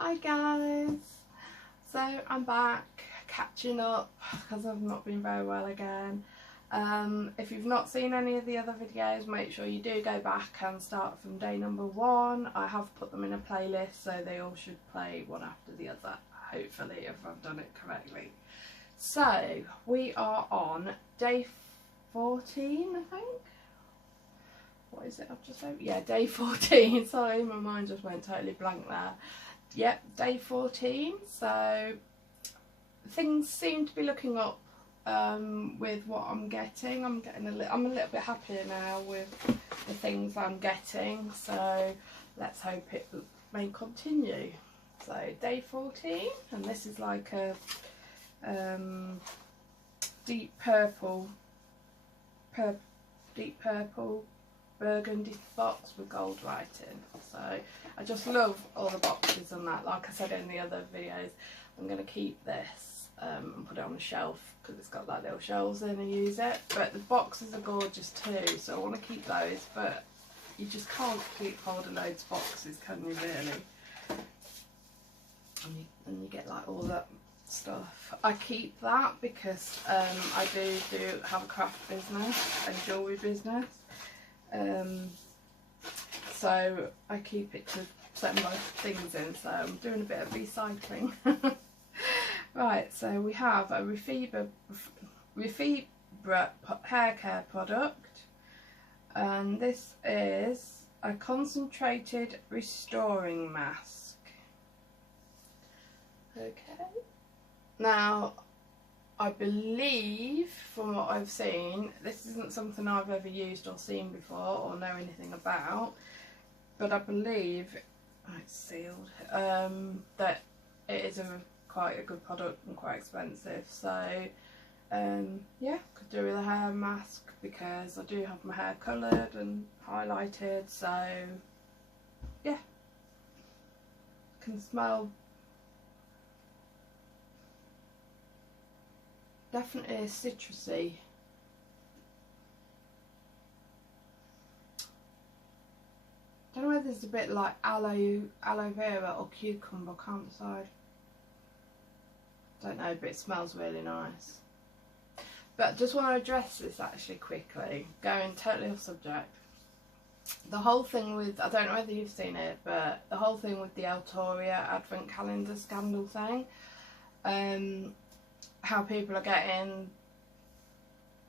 Hi guys, so I'm back catching up because I've not been very well again. If you've not seen any of the other videos, make sure you do go back and start from day number 1. I have put them in a playlist so they all should play one after the other, hopefully, if I've done it correctly. So we are on day 14, I think. What is it I've just said? Yeah, day 14. Sorry, my mind just went totally blank there. Yep, day 14. So things seem to be looking up with what I'm getting. I'm a little bit happier now with the things I'm getting. So let's hope it may continue. So day 14, and this is like a deep purple burgundy box with gold writing. So I just love all the boxes and that. Like I said in the other videos, I'm going to keep this and put it on the shelf because it's got like little shelves in and use it. But the boxes are gorgeous too, so I want to keep those. But you just can't keep holding loads of boxes, can you really? And you get like all that stuff. I keep that because I do have a craft business and jewellery business. So I keep it to set my things in, so I'm doing a bit of recycling. Right, so we have a Refibra hair care product, and this is a concentrated restoring mask. Okay, now I believe from what I've seen, this isn't something I've ever used or seen before or know anything about, but I believe, oh, it's sealed, that it is quite a good product and quite expensive. So yeah, could do with a hair mask because I do have my hair coloured and highlighted, so yeah, can smell definitely citrusy. Don't know whether it's a bit like aloe vera or cucumber, can't decide. Don't know, but it smells really nice. But I just want to address this actually quickly, going totally off subject. The whole thing with, I don't know whether you've seen it, but the whole thing with the Altoria advent calendar scandal thing, how people are getting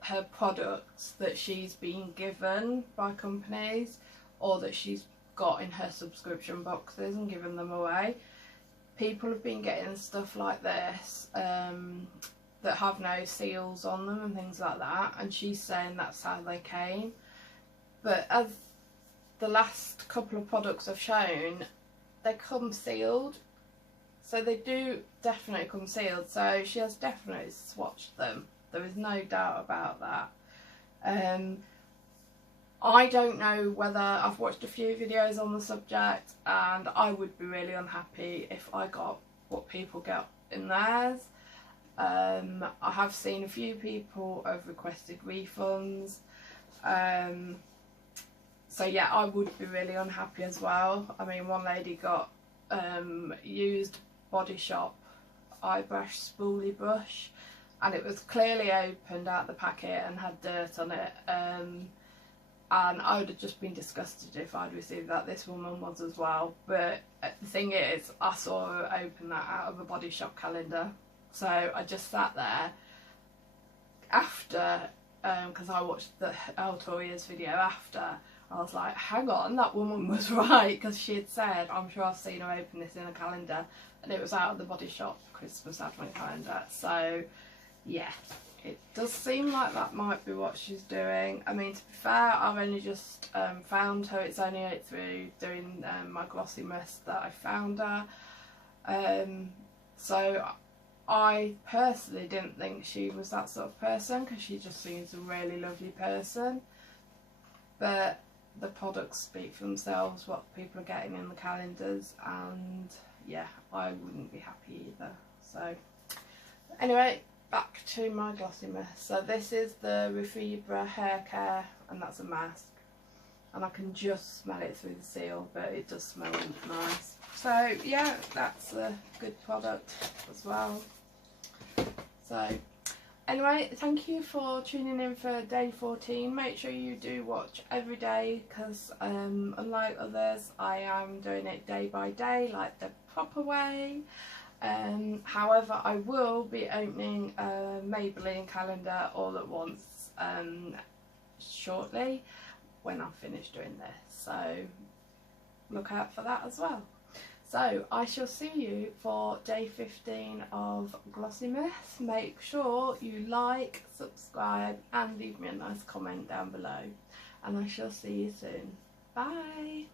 her products that she's been given by companies or that she's got in her subscription boxes and given them away. People have been getting stuff like this that have no seals on them and things like that, and she's saying that's how they came. But as the last couple of products have shown, they come sealed. So they do definitely come sealed, so she has definitely swatched them. There is no doubt about that. I don't know whether, I've watched a few videos on the subject, and I would be really unhappy if I got what people get in theirs. I have seen a few people have requested refunds. So yeah, I would be really unhappy as well. I mean, one lady got used Body Shop eyebrush spoolie brush, and it was clearly opened out the packet and had dirt on it, and I would have just been disgusted if I'd received that. This woman was as well. But the thing is, I saw her open that out of a Body Shop calendar, so I just sat there after, because I watched the Altoria's video after. I was like, hang on, that woman was right, because she had said, I'm sure I've seen her open this in a calendar, and it was out of the Body Shop Christmas advent calendar. So yeah, it does seem like that might be what she's doing. I mean, to be fair, I've only just found her. It's only through doing my GlossyBox that I found her. So I personally didn't think she was that sort of person, because she just seems a really lovely person. But the products speak for themselves, what people are getting in the calendars, and yeah, I wouldn't be happy either. So anyway, back to my GlossyBox. So this is the Refibra hair care, and that's a mask, and I can just smell it through the seal, but it does smell nice. So yeah, that's a good product as well. So anyway, thank you for tuning in for day 14. Make sure you do watch every day, because unlike others, I am doing it day by day, like the proper way. However, I will be opening a Maybelline calendar all at once shortly when I'm finished doing this, so look out for that as well. So I shall see you for day 15 of GlossyBox. Make sure you like, subscribe and leave me a nice comment down below, and I shall see you soon. Bye.